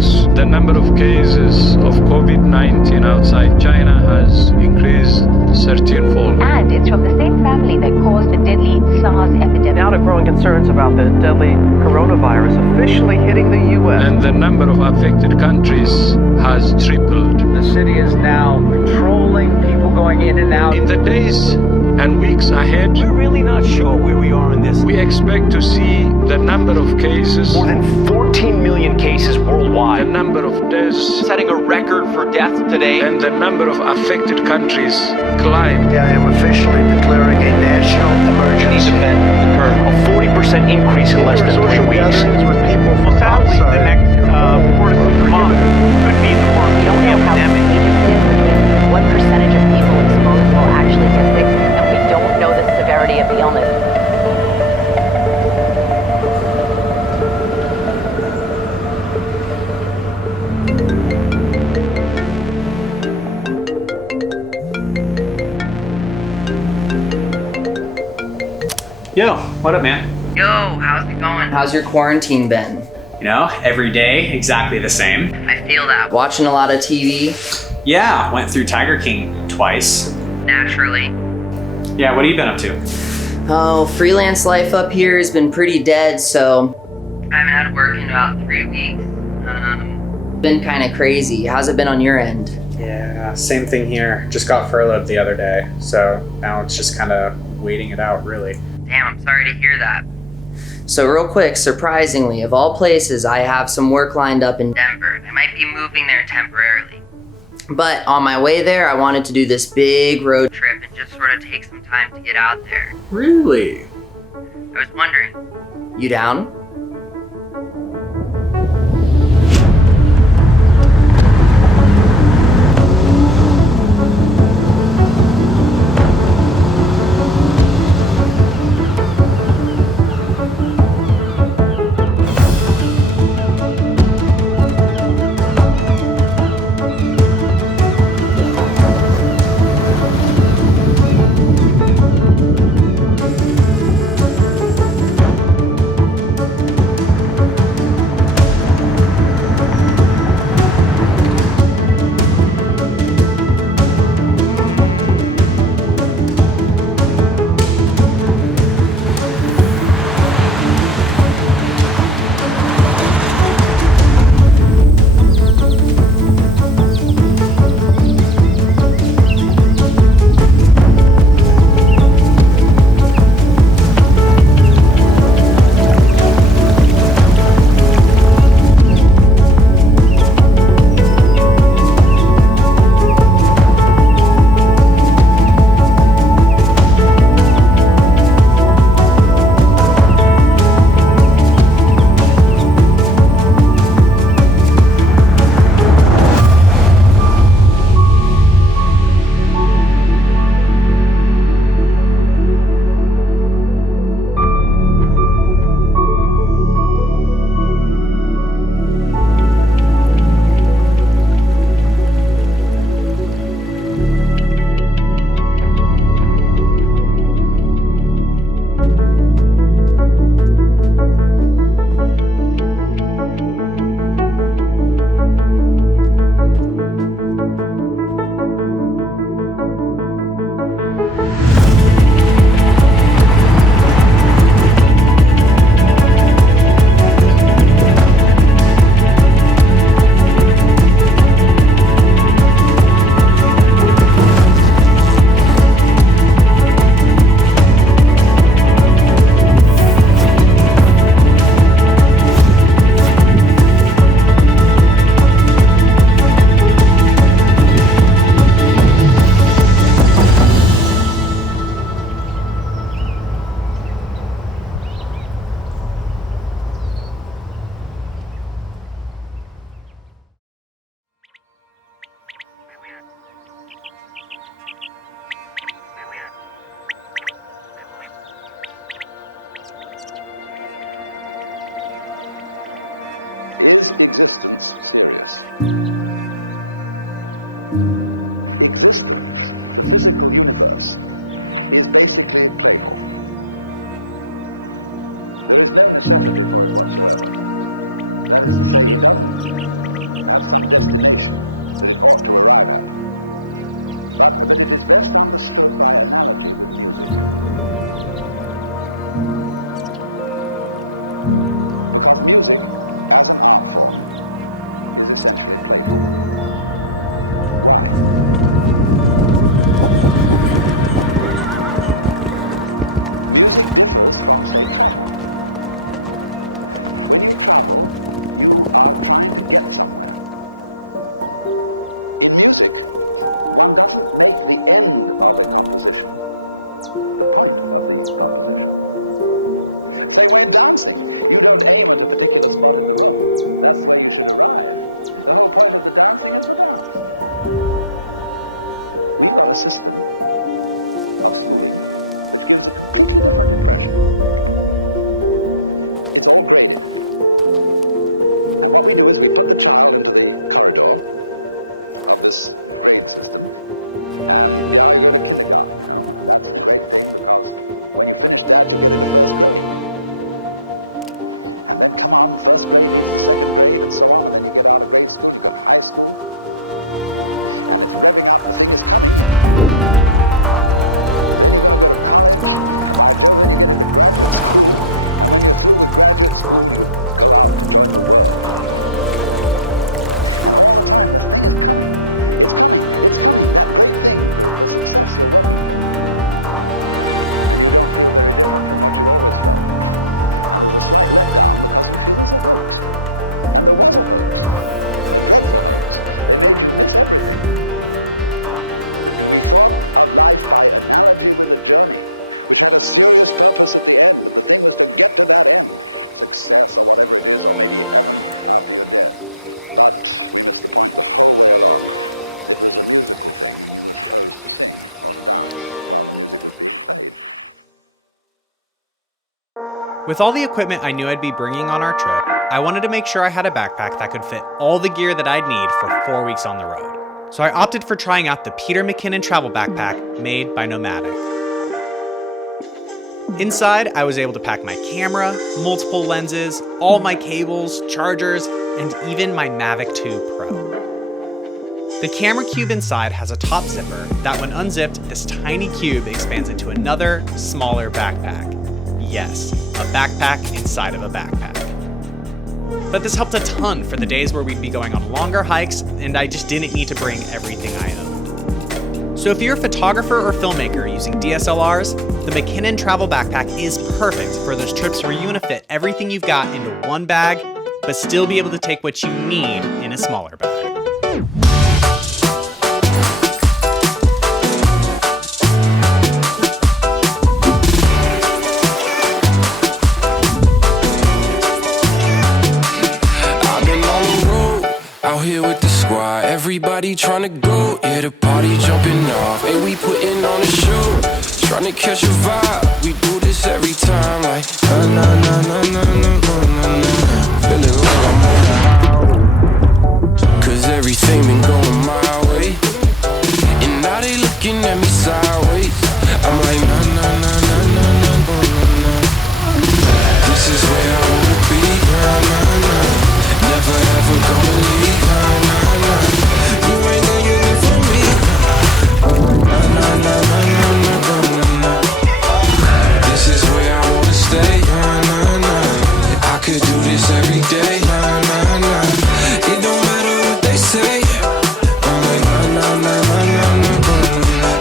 weeks, the number of cases of COVID-19 outside China has increased 13-fold. And it's from the same family that caused a deadly SARS epidemic. Now to growing concerns about the deadly coronavirus officially hitting the U.S. And the number of affected countries has tripled. The city is now controlling people going in and out. In the days and weeks ahead, we're really not sure where we are in this. We expect to see the number of cases, more than 14 million cases worldwide, the number of deaths, setting a record for deaths today, and the number of affected countries climb. I am officially declaring a national emergency. These events occurred a 40% increase in less than 3 weeks. With people from Sadly, outside. the next 4 to 6 months could be the worst We don't know how contagious it is, between what percentage of people exposed will actually get sick, and we don't know the severity of the illness. Yo, what up, man? Yo, how's it going? How's your quarantine been? You know, every day, exactly the same. I feel that. Watching a lot of TV? Yeah, went through Tiger King twice. Naturally. Yeah, what have you been up to? Oh, freelance life up here has been pretty dead, so I haven't had work in about 3 weeks. been kind of crazy. How's it been on your end? Yeah, same thing here. Just got furloughed the other day, so now it's just kind of waiting it out, really. Damn, I'm sorry to hear that. So real quick, surprisingly, of all places, I have some work lined up in Denver. I might be moving there temporarily. But on my way there, I wanted to do this big road Trip and just sort of take some time to get out there. Really? I was wondering, You down? With all the equipment I knew I'd be bringing on our trip, I wanted to make sure I had a backpack that could fit all the gear that I'd need for 4 weeks on the road. So I opted for trying out the Peter McKinnon travel backpack made by Nomatic. Inside, I was able to pack my camera, multiple lenses, all my cables, chargers, and even my Mavic 2 Pro. The camera cube inside has a top zipper that when unzipped, this tiny cube expands into another, smaller backpack. Yes, a backpack inside of a backpack. But this helped a ton for the days where we'd be going on longer hikes and I just didn't need to bring everything I owned. So if you're a photographer or filmmaker using DSLRs, the McKinnon travel backpack is perfect for those trips where you want to fit everything you've got into one bag, but still be able to take what you need in a smaller bag. Out here with the squad, everybody tryna go. Yeah, the party jumping off, and we putting on a show. Tryna catch a vibe, we do this every time. Like, na na na na na na na na. Feeling like I'm on the highway, 'cause everything been going my way. And now they looking at me sideways. I'm like, na na na na na na na na. This is where I wanna be, na na na. Never ever gonna leave, nah, nah, nah. You ain't gonna get it from me. Nah, nah, nah, nah, nah, nah, nah, nah. This is where I wanna stay, nah, nah, nah. I could do this every day, nah, nah, nah. It don't matter what they say. I'm like, nah, nah, nah, nah, nah, nah, nah.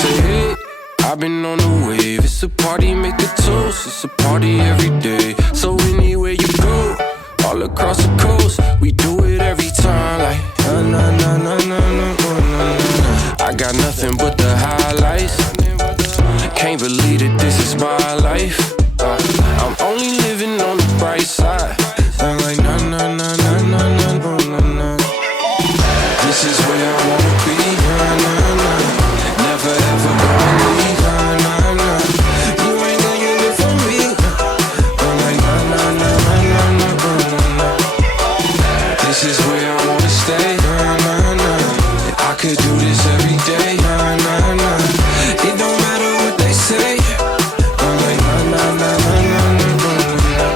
Say, hey, I've been on the wave. It's a party, make a toast. It's a party every day. So anywhere you go, all across the coast, we do it every time. Like, na na na na na na na. I got nothing but the highlights. Can't believe that this is my life. I'm only living on the bright side. I'm like, na na na na na na na na. This is where I wanna be. Na na na. Never ever gonna leave. Na na na. You ain't gonna get it from me. I'm like, na na na na na na na. This is where I wanna stay, nah, nah, nah. I could do this every day, nah, nah, nah. It don't matter what they say. I'm like, nah, nah, nah, nah, nah, nah, nah, nah.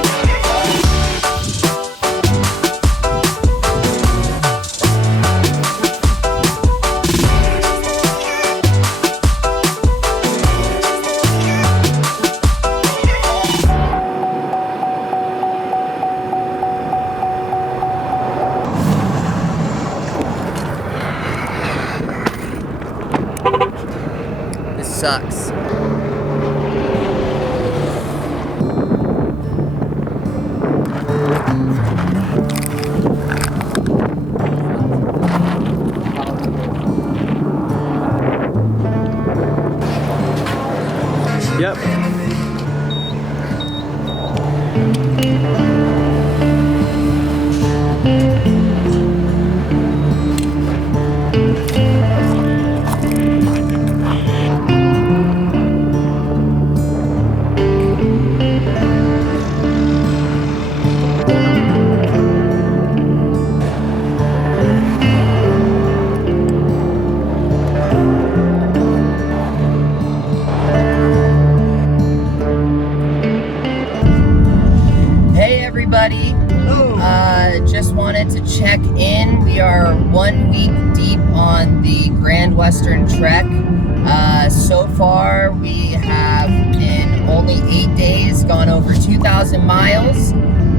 Sucks. Yep. in. We are 1 week deep on the Grand Western Trek. So far, we have in only 8 days gone over 2,000 miles,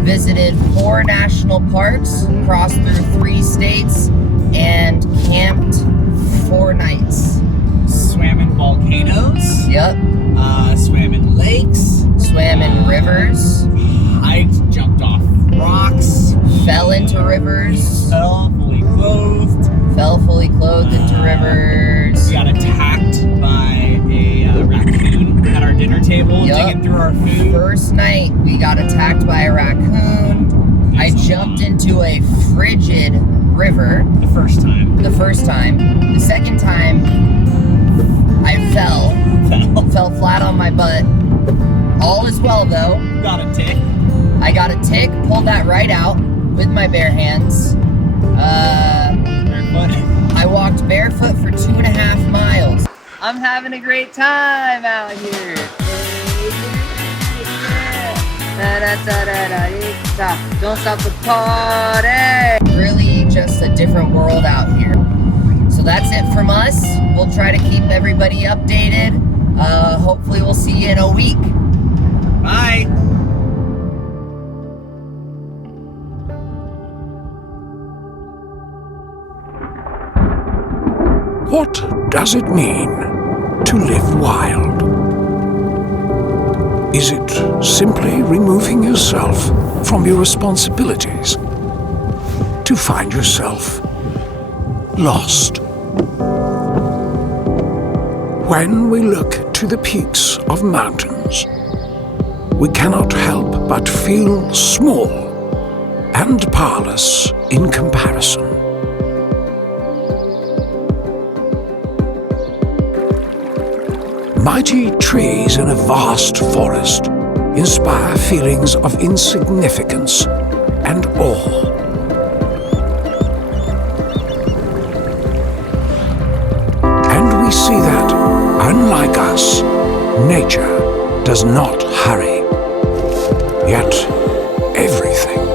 visited 4 national parks, crossed through 3 states, and camped 4 nights. Swam in volcanoes. Yep. Swam in lakes. Swam in rivers. Hiked, jumped off rocks. Fell into rivers. Fell fully clothed. Fell fully clothed into rivers. We got attacked by a raccoon at our dinner table, digging through our food. First night, we got attacked by a raccoon. I jumped into a frigid river. The first time. The second time, I fell flat on my butt. All is well, though. Got a tick. I got a tick, pulled that right out with my bare hands. Barefoot. I walked barefoot for 2.5 miles. I'm having a great time out here. Don't stop the party. Really just a different world out here. So that's it from us. We'll try to keep everybody updated. Hopefully we'll see you in a week. Bye. What does it mean to live wild? Is it simply removing yourself from your responsibilities to find yourself lost? When we look to the peaks of mountains, we cannot help but feel small and powerless in comparison. Mighty trees in a vast forest inspire feelings of insignificance and awe. And we see that, unlike us, nature does not hurry. Yet everything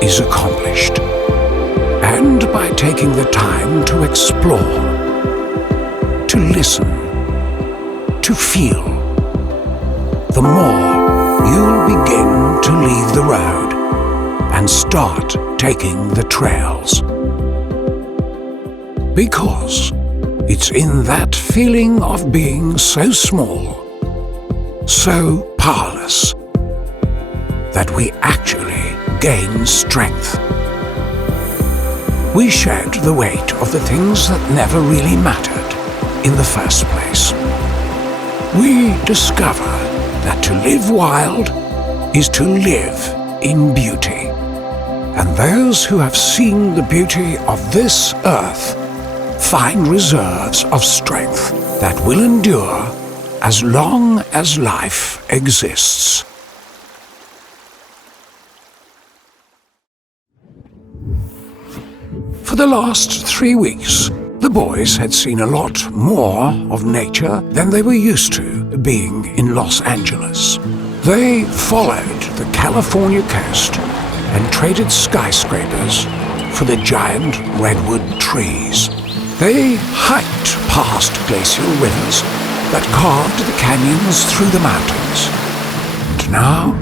is accomplished. And by taking the time to explore, to listen, to feel, the more you'll begin to leave the road and start taking the trails. Because it's in that feeling of being so small, so powerless, that we actually gain strength. We shed the weight of the things that never really mattered in the first place. We discover that to live wild is to live in beauty. And those who have seen the beauty of this earth find reserves of strength that will endure as long as life exists. For the last 3 weeks, the boys had seen a lot more of nature than they were used to being in Los Angeles. They followed the California coast and traded skyscrapers for the giant redwood trees. They hiked past glacial rivers that carved the canyons through the mountains. And now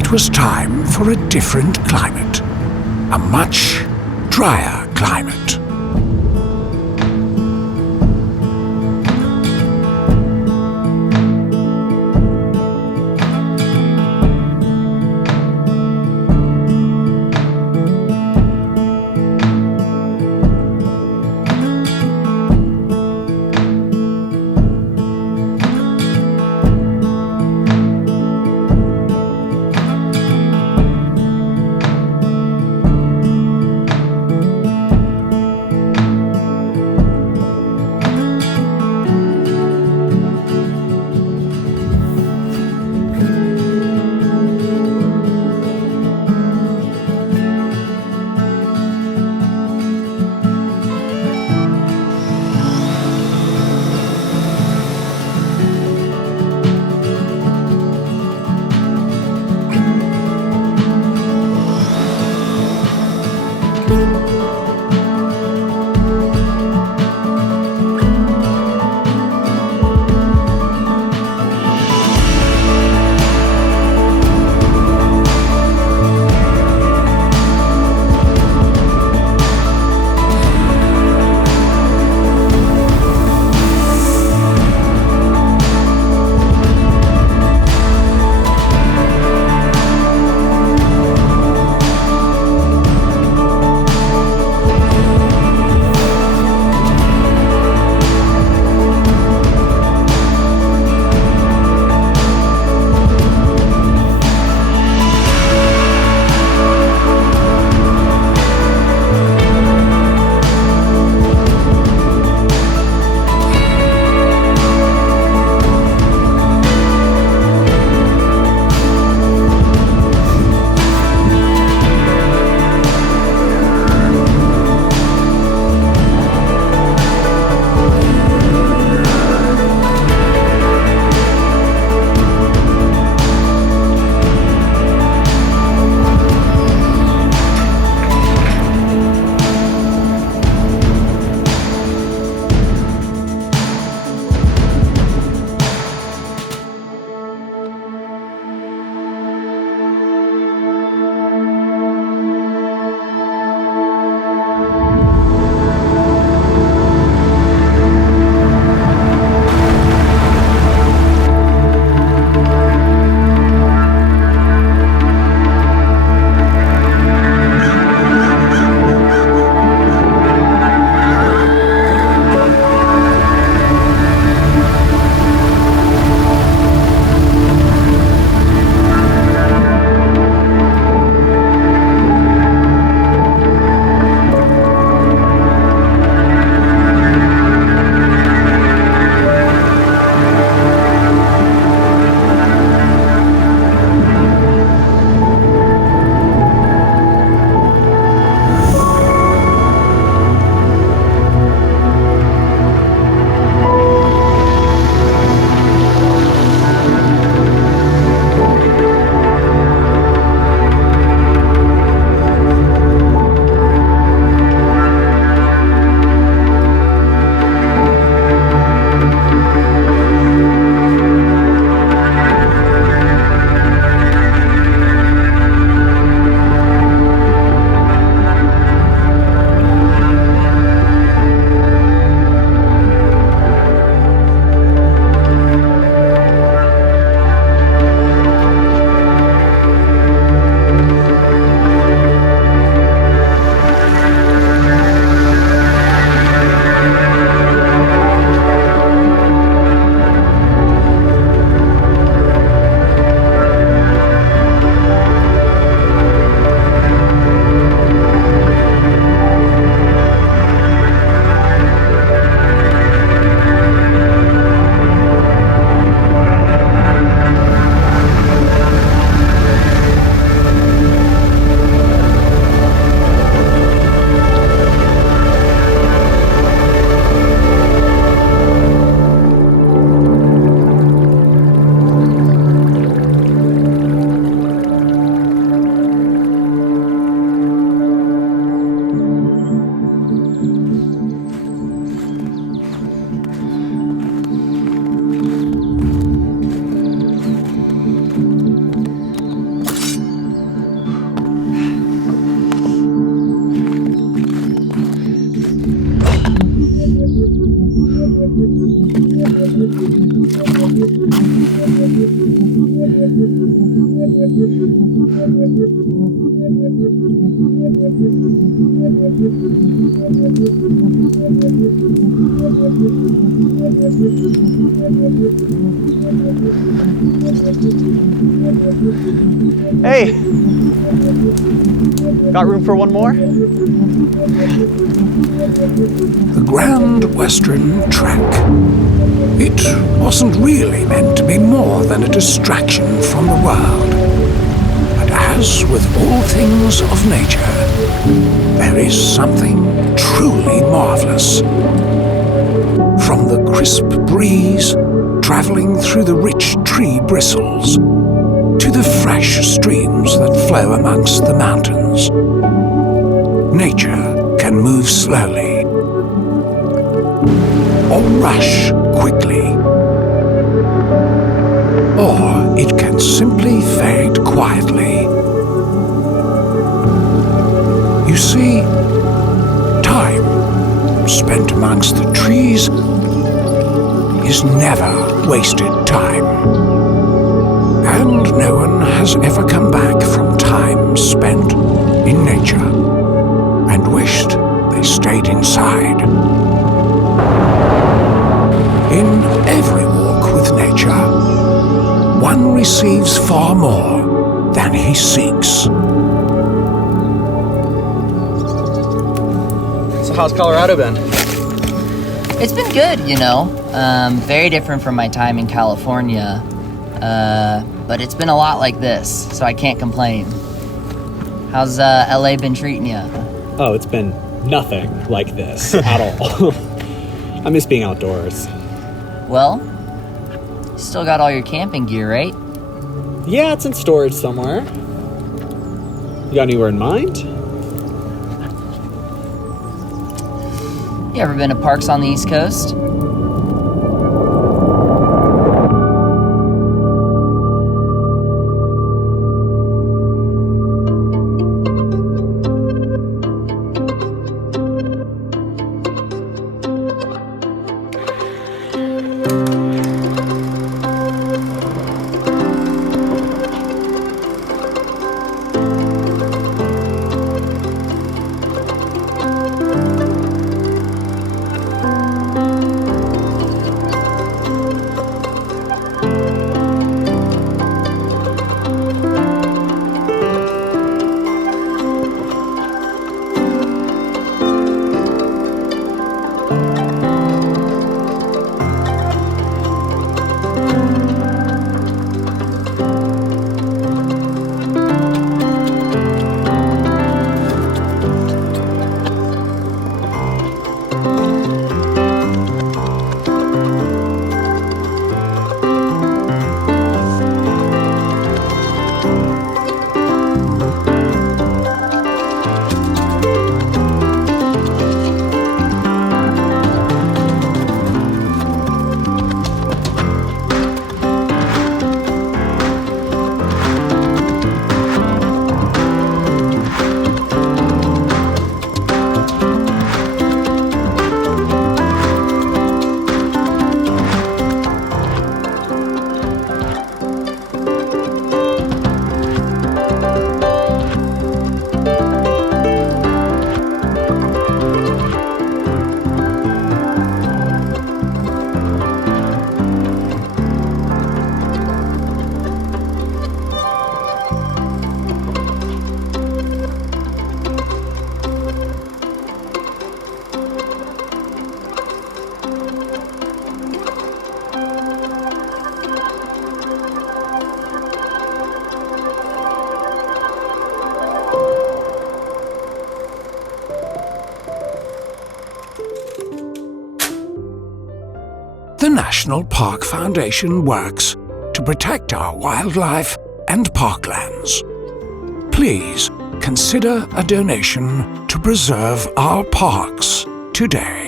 it was time for a different climate, a much drier climate. Hey! Got room for one more? The Grand Western Trek. It wasn't really meant to be more than a distraction from the world. But as with all things of nature, there is something truly marvelous. From the crisp breeze traveling through the rich tree bristles to the fresh streams that flow amongst the mountains. Nature can move slowly or rush quickly, or it can simply fade quietly. You see, time spent amongst the trees is never wasted time. And no one has ever come back from time spent in nature and wished they stayed inside. In every walk with nature, one receives far more than he seeks. So how's Colorado been? It's been good, you know. Very different from my time in California. But it's been a lot like this, so I can't complain. How's LA been treating you? Oh, it's been nothing like this at all. I miss being outdoors. Well, you still got all your camping gear, right? Yeah, it's in storage somewhere. You got anywhere in mind? You ever been to parks on the East Coast? The National Park Foundation works to protect our wildlife and parklands. Please consider a donation to preserve our parks today.